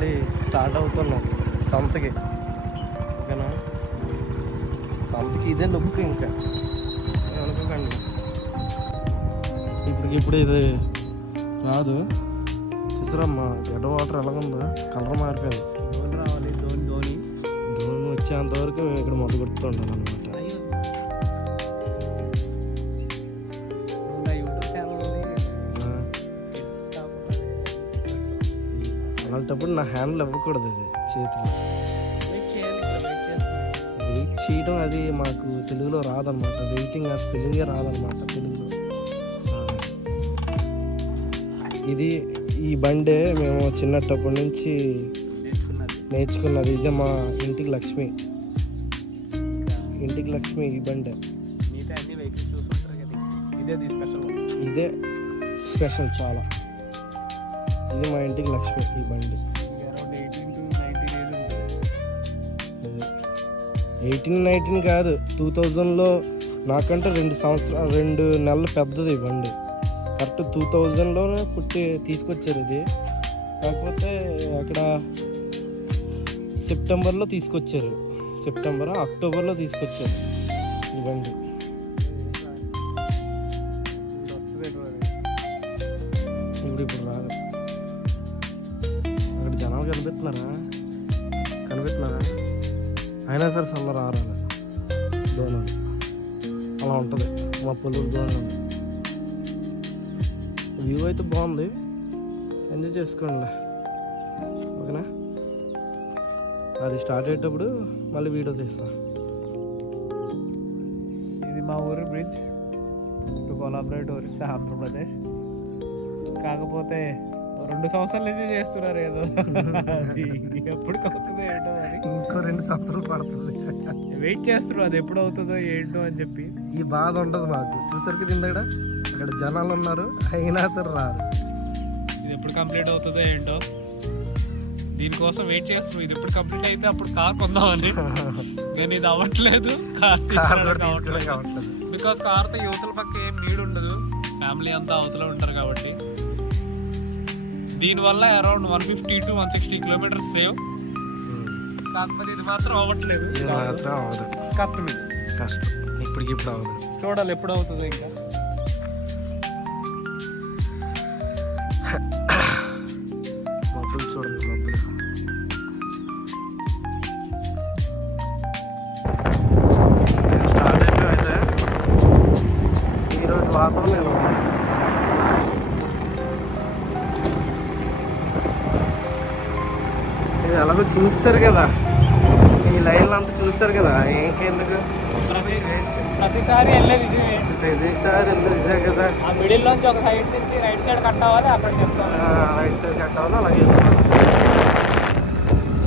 మళ్ళీ స్టార్ట్ అవుతున్నాం సంతకి. ఓకేనా, సంతకి ఇదే లుక్ ఇంకా అనుకోకండి. ఇప్పుడు ఇది రాదు చూసారమ్మా, గడ్డ వాటర్ ఎలాగుందో, కలర్ మారిపోయింది. ధోని రావాలి, ధోని వచ్చేంతవరకు మేము ఇక్కడ మొదలు కొడుతుంటాను అనమాట. అలాంటప్పుడు నా హ్యాండ్లు ఇవ్వకూడదు, ఇది చేతిలో వెయిట్ చేయడం అది మాకు తెలుగులో రాదనమాట. వెయిటింగ్ ఆ స్పెల్లింగే రాదనమాట తెలుగులో. ఇది ఈ బండే మేము చిన్నప్పటి నుంచి నేర్చుకున్నది. ఇదే మా ఇంటికి లక్ష్మి, ఈ బండే. ఇదే స్పెషల్ చాలా. ఇది మా ఇంటికి లక్ష్మి ఈ బండి. 18-19 కాదు, 2000లో నాకంటే 2 నెలలు పెద్దది ఈ బండి. కరెక్ట్ 2000లోనే తీసుకొచ్చారు ఇది. కాకపోతే అక్కడ సెప్టెంబర్లో తీసుకొచ్చారు, అక్టోబర్లో తీసుకొచ్చారు ఈ బండి. ఇప్పుడు రాదు. అక్కడ జనాలు కనిపిస్తున్నారా అయినా సరే సల్ల రారాలి దోనం. అలా ఉంటుంది మా పొల్లు దోనం. వ్యూ అయితే బాగుంది, ఎంజాయ్ చేసుకోండి. ఓకేనా, అది స్టార్ట్ అయ్యేటప్పుడు మళ్ళీ వీడియో తీస్తా. ఇది మా ఊరి bridge to collaborate Orissa, Andhra Pradesh. కాకపోతే 2 సంవత్సరాల నుంచి చేస్తున్నారు ఏదో. ఎప్పుడు అవుతుందో ఏంటో అని ఇంకో 2 సంవత్సరాలు పడుతుంది. వెయిట్ చేస్తున్నారు అది ఎప్పుడు అవుతుందో ఏంటో అని చెప్పి. ఈ బాధ ఉంటుంది మాకు. చూసరికి తిందడ అక్కడ జనాలు ఉన్నారు, అయినా సరే రారు. ఇది ఎప్పుడు కంప్లీట్ అవుతుందో ఏంటో, దీనికోసం వెయిట్ చేస్తున్నారు. ఇది ఎప్పుడు కంప్లీట్ అయితే అప్పుడు కార్ కొందామని, కానీ ఇది అవ్వట్లేదు. బికాస్ కార్తో యువతల పక్క ఏం నీడ్ ఉండదు, ఫ్యామిలీ అంతా అవతల ఉంటారు కాబట్టి. దీనివల్ల అరౌండ్ 150 to 160 కిలోమీటర్స్ సేవ్. కాకపోతే ఇది మాత్రం అవ్వట్లేదు, కష్టం. ఇది కష్టం, ఇప్పుడు అవ్వదు. చూడాలి ఎప్పుడు అవుతుందో. ఇంకా మబ్బులు చూడండి, మబ్బులు స్టార్ట్ అయితే ఈరోజు వాతావరణం ఇది ఎలాగో చూస్తారు కదా, ఈ లైన్లు అంతా చూస్తారు కదా, ఇంకెందుకు ప్రతిసారి వెళ్ళేది ఇది. ఇదే కదా, ఆ మిడిల్ నుంచి ఒక సైడ్ నుంచి రైట్ సైడ్ కట్ అవ్వాలి, అక్కడ చెప్తాను రైట్ సైడ్ కట్ అవ్వాలి. అలాగే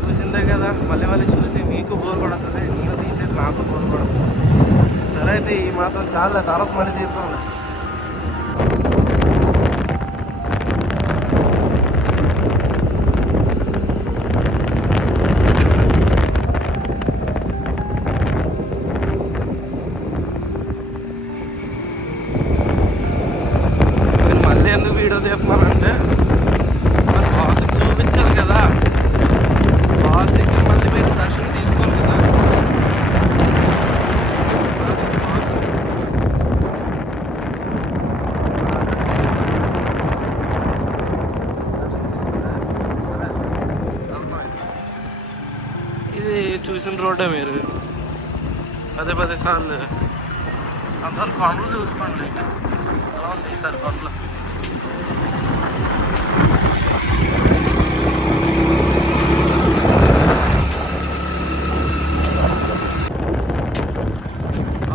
చూసిందే కదా, మళ్ళీ చూసి మీకు బోర్ పడుతుంది, నేను తీసేది నాకు బోర్ పడుతుంది. సరే అయితే ఈ మాత్రం చాలా తర్వాత మళ్ళీ తీసుకోండి. ఎందుకు వీడియో తీస్తున్నానంటే మరి బాస్కి చూపించాలి కదా, బాస్కి మళ్ళీ మీరు దర్శనం తీసుకోవాలి కదా. ఇది చూసిన రోడ్డే, మీరు 10 సార్లు అందరు కొండలు చూసుకోండి. ఎలా ఉంది ఈసారి కొండలు.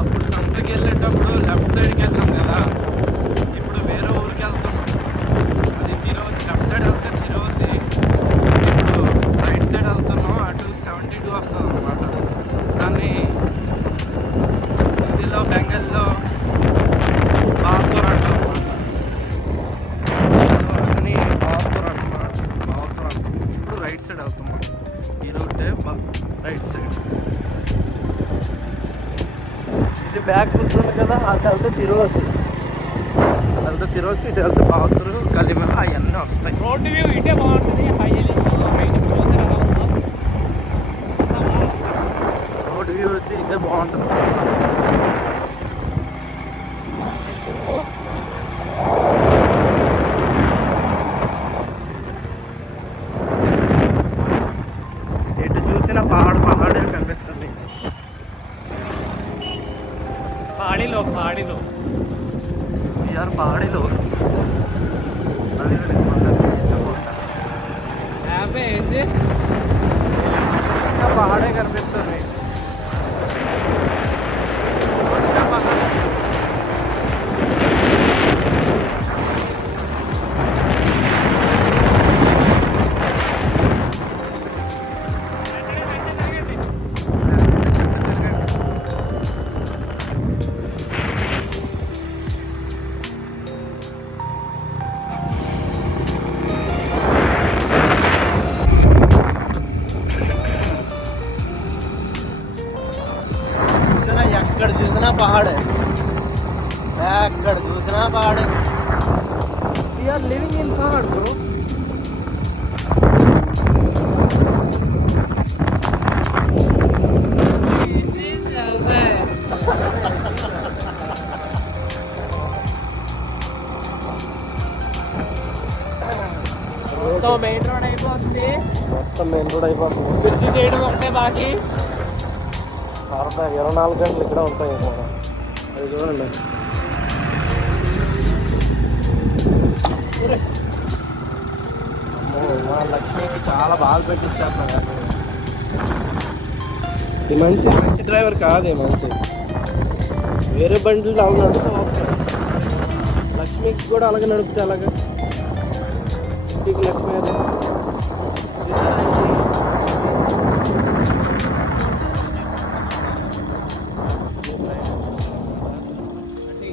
అప్పుడు సంతకి వెళ్ళేటప్పుడు లెఫ్ట్ సైడ్కి వెళ్తాం కదా, ఇప్పుడు వేరే ఊరికి వెళ్తాం. అది తిరువసి, లెఫ్ట్ సైడ్ వెళ్తే తిరువసి, ఇప్పుడు రైట్ సైడ్ వెళ్తున్నాం. అటు 72 వస్తుంది అనమాట. కానీ హిందీలో బెంగాల్లో బాత్తూర్ అంటాం అన్నీ బాత్తూర్ అంటున్నాడు. ఇప్పుడు రైట్ సైడ్ వెళ్తున్నాం. ఈ రూటే రైట్ సైడ్. ఇది బ్యాక్ కూర్చుంది కదా, అటు వెళ్తే తిరువసి, ఇటు వెళ్తే బాత్తూరు, కలిమ అవన్నీ వస్తాయి. రోడ్డు వ్యూ ఇటే బాగుంటుంది. హై హిల్స్ బాగుంటుంది. ఎటు చూసిన పహాడే కనిపిస్తుంది. పహాడీలో వీఆర్ పహాడీలో పహాడే కనిపిస్తుంది. ఎక్కడ చూసినా పహాడే, ఎక్కడ చూసినా పహాడే. We're living in pahad bro. Main road అయిపోతుంది, మొత్తం మెయిన్ రోడ్ అయిపోతుంది. బ్రిడ్జ్ చేయడం ఒకటే బాకీ. 24 గంటలు ఇక్కడ ఉంటాయి. అది చూడండి. మా లక్ష్మికి చాలా బాగా పెట్టించారు. ఈ మంచి డ్రైవర్ కాదు. ఈ మనిషి వేరే బండ్లు అలా నడుపుతూ వస్తాడు. లక్ష్మికి కూడా అలాగే నడిపితే అలాగే. ఇంటికి లక్ష్మి అదే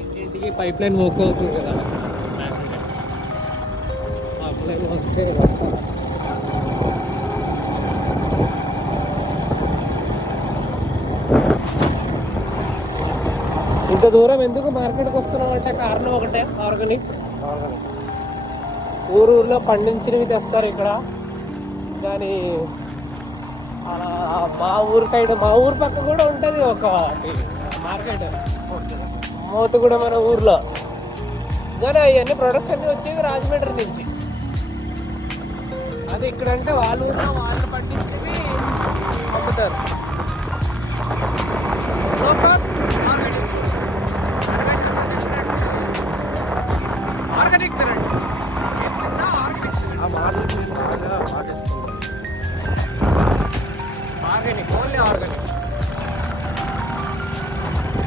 ఇంటింటికి పైప్ లైన్ వర్క్ అవుతుంది కదా. పైప్ లైన్ వస్తే ఇంత దూరం ఎందుకు మార్కెట్కి వస్తున్నాం అంటే కారణం ఒకటే, ఆర్గానిక్. ఊరూరులో పండించినవి తెస్తారు ఇక్కడ. కానీ అలా మా ఊరు సైడ్, మా ఊరు పక్క కూడా ఉంటుంది ఒక మార్కెట్, మోతుగూడ మన ఊర్లో. కానీ అవన్నీ ప్రొడక్ట్స్ అన్నీ వచ్చేవి రాజమండ్రి నుంచి. అది ఇక్కడంటే వాళ్ళ ఊరిలో వాళ్ళు పండించేవి అమ్ముతారు. ఆర్గానిక్ తినండి. Organic, only organic.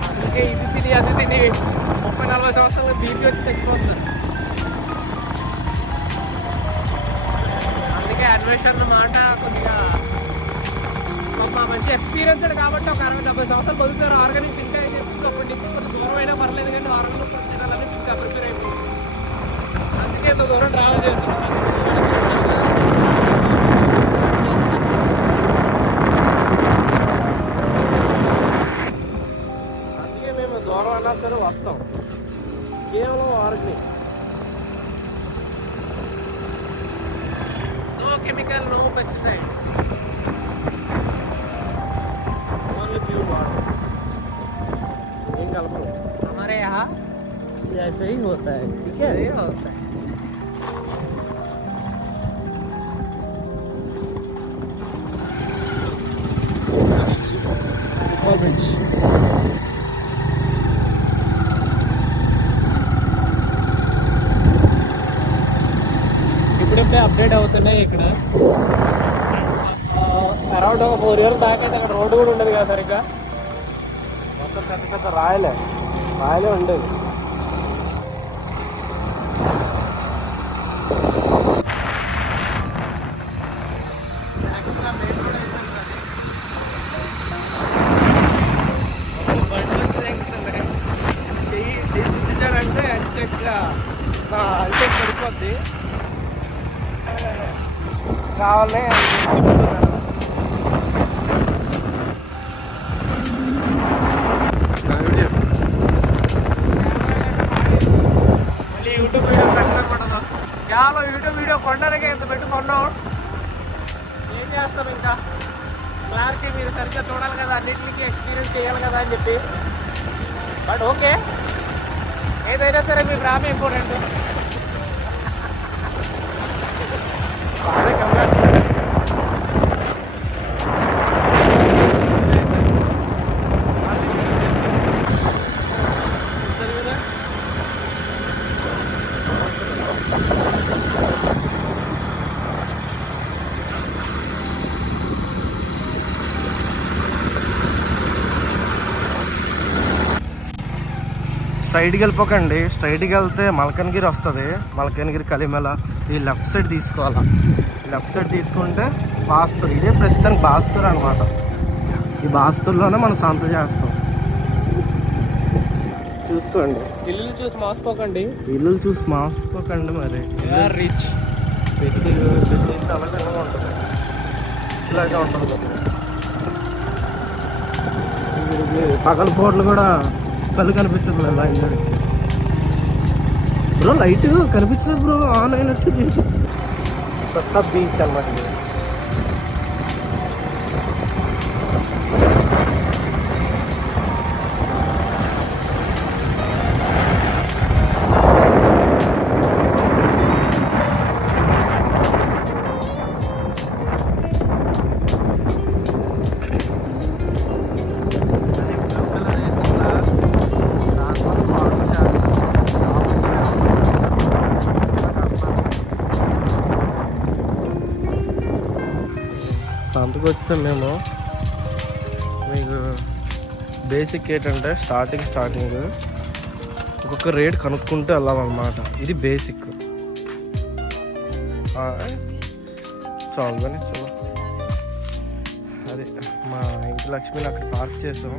అందుకే ఇది తిని అది తిని 30-40 సంవత్సరాలు బీపీ వచ్చి తెచ్చిపోతున్నారు. అందుకే అన్వేషణ మాట కొద్దిగా మంచి ఎక్స్పీరియన్స్డ్ కాబట్టి ఒక 60-70 సంవత్సరాలు బతుకుతారు. ఆర్గానిక్ తింటే అని చెప్పి అప్పటి నుంచి కొంచెం దూరం అయినా పర్లేదు, కానీ ఆర్గానిక్ తినాలని మీకు అభిప్రాయం అయిపోయింది. అందుకే ఎంత దూరం ట్రావెల్ చేస్తున్నాం. అందుకే మేము దూరం అయినా సరే వస్తాం. కేవలం organic, no chemical, no pesticide, only pure water. ఏం కలపరు. हमारे यहाँ ऐसे ही होता है. ठीक है, ये होता है. Bridge. ఇప్పుడిప్పుడే అప్డేట్ అవుతున్నాయి ఇక్కడ. అరౌండ్ 4 years బ్యాక్ అయితే అక్కడ రోడ్డు కూడా ఉండదు కదా సరిగ్గా. మొత్తం పెద్ద పెద్ద రాయలే ఉండేది. చెయ్యి గుద్దిసాడంటే అంటే పడిపోద్ది. కావాలనే మళ్ళీ యూట్యూబ్ వీడియో పెట్టకూడదు. కేవలం యూట్యూబ్ వీడియో కొనడానికే ఎంత పెట్టుకున్నాం. ఏం చేస్తాం ఇంకా. క్లారిటీ మీరు సరిగ్గా చూడాలి కదా, అన్నింటికి ఎక్స్పీరియన్స్ చేయాలి కదా అని చెప్పి. బట్ ఓకే, ఏదైనా సరే మీ ప్రేమ ఇంపార్టెంట్. బాగా కమ్మేస్తుంది. స్ట్రైట్కి వెళ్ళిపోకండి. స్ట్రైట్కి వెళ్తే మల్కనగిరి వస్తుంది. మల్కనగిరి కలిమెల ఈ లెఫ్ట్ సైడ్ తీసుకోవాలా. లెఫ్ట్ సైడ్ తీసుకుంటే బాస్తూర్, ఇదే ప్రస్తుతానికి బాస్తూర్ అనమాట. ఈ బాస్తూర్లోనే మనం సంత చేస్తాం. చూసుకోండి, ఇల్లు చూసి మోసపోకండి. ఇల్లు చూసి మాసుకోకండి. మరి రిచ్ పెట్టి అలాగే ఉంటుంది, ఇలాగే ఉంటుంది. పగల పూటలు కూడా కళ్ళు కనిపించదు లైన్ బ్రో. లైట్ కనిపించలేదు బ్రో, ఆన్ అయినట్టు. సస్తా బీచ్ అన్నమాట ఇది. సంతకు వచ్చాం మేము. మీకు బేసిక్ ఏంటంటే స్టార్టింగ్ ఒక్కొక్క రేట్ కనుక్కుంటూ వెళ్ళాలన్నమాట. ఇది బేసిక్. చాలు కానీ చలో. అదే మా ఇంటి లక్ష్మిని అక్కడ పార్క్ చేసాం.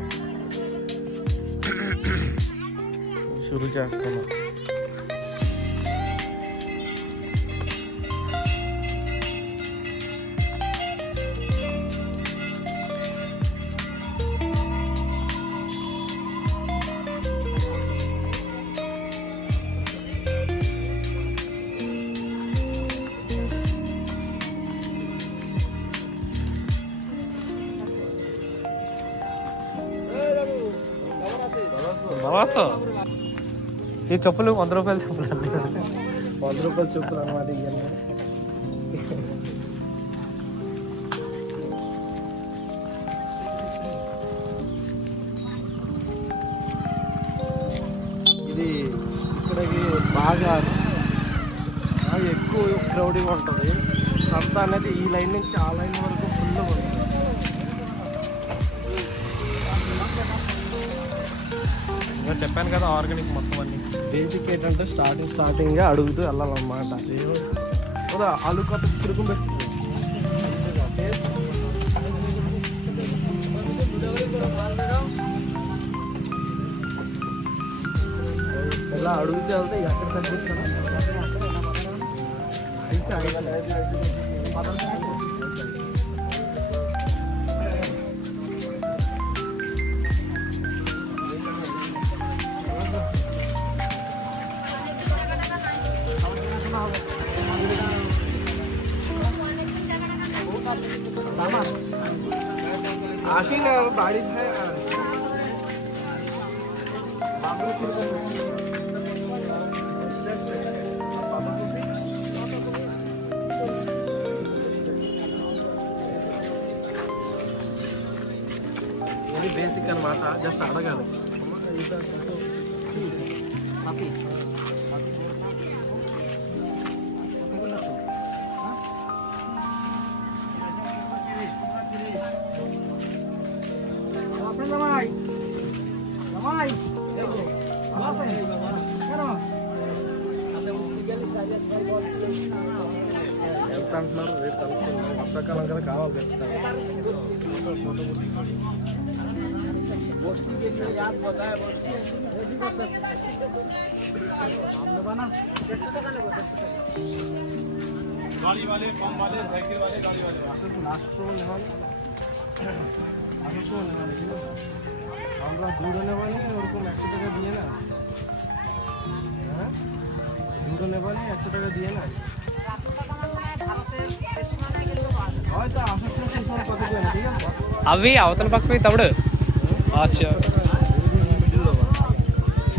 షురూ చేస్తున్నాం. నమస్తే. ఈ చెప్పులు 100 రూపాయలు చెప్పులు. 100 రూపాయలు చెప్పులు అన్నమాట. ఇవన్నీ ఇది ఇక్కడికి బాగా ఎక్కువ క్రౌడింగ్ ఉంటుంది. సంత అనేది ఈ లైన్ నుంచి ఆ లైన్ వరకు ఫుల్గా ఉంటుంది. ఇంకా చెప్పాను కదా, ఆర్గానిక్ మొత్తం అన్ని. బేసిక్ ఏంటంటే స్టార్టింగ్గా అడుగుతూ వెళ్ళాలన్నమాట. ఆలు కొత్త తిరుగు ఇలా అడుగుతూ వెళ్తే ఎక్కడ తగ్గించాను. आशीन बारिश है ఇది బేసిక్ అన్నమాట. జస్ట్ అడగాలి. ఎంత అంటున్నారు రేట్ కనుక్కున్నాం. వర్షాకాలం కదా కావాలి ఖచ్చితంగా. गाड़ी वाले, पंप वाले, साइकिल वाले, गाड़ी वाले। আমরা দূরে নেব নি, ওরকম 100 টাকা দিয়ে না। হ্যাঁ দূরে নেব নি, 100 টাকা দিয়ে না। అవి అవతల పక్కవి తమ్ముడు అచ్చా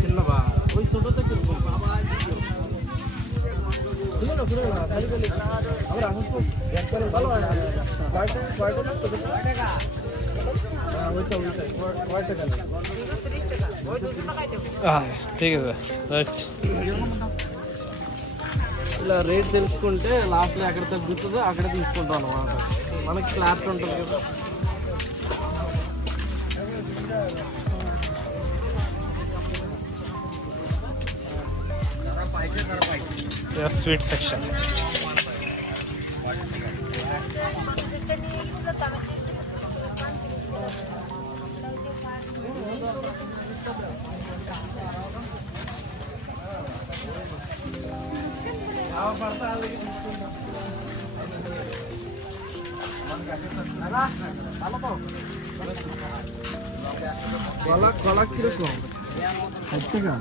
చిన్నవా ठीक है రైట్. ఇలా రేట్ తెలుసుకుంటే లాస్ట్లో ఎక్కడ తగ్గుతుందో అక్కడ తీసుకుంటాం అన్నమాట. మనకి క్లారిటీ ఉంటుంది కదా. Sweet section. కొలా కిరుకు గట్టిగా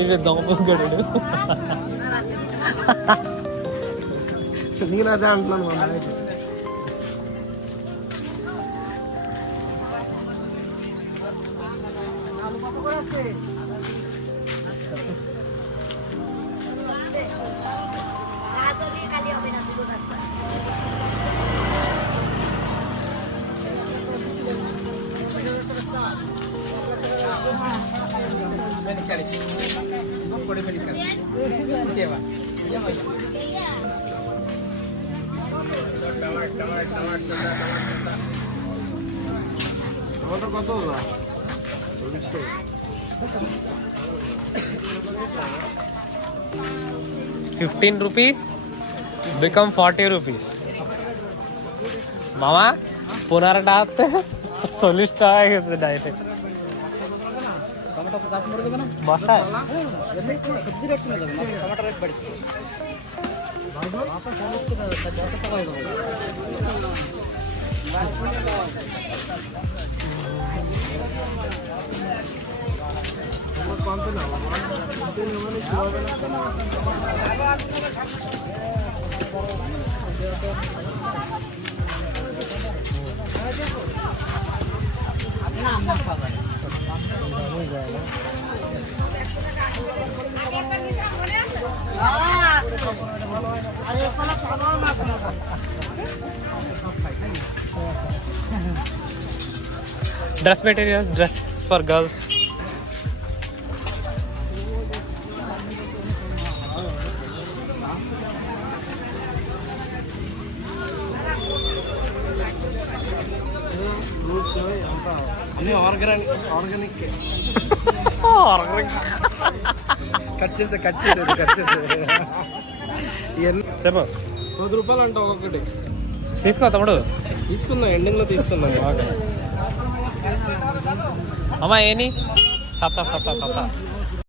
ఇది దొంగడు నేను అదే అంటున్నాను మా నాయకు. టమాటో কত হলো 15 rupees become 40 rupees. मामा पुनरा 40 টাকা গেছে ডাইরেক্ট টমেটো 50 মরে দেবে না বাসায় সবজি রেট কমে যাবে টমেটো রেট বাড়ছে वापस 40 টাকা হয়ে যাবে कौन से ना dress material dress for girls. Organic cut చేసే చెప్పు 10 రూపాయలు అంట ఒక్కొక్కటి. తీసుకో తమ్ముడు తీసుకుందాం, ఎండింగ్లో తీసుకుందాం. బాగా అమ్మా ఏని సత్తా సత్తా సత్తా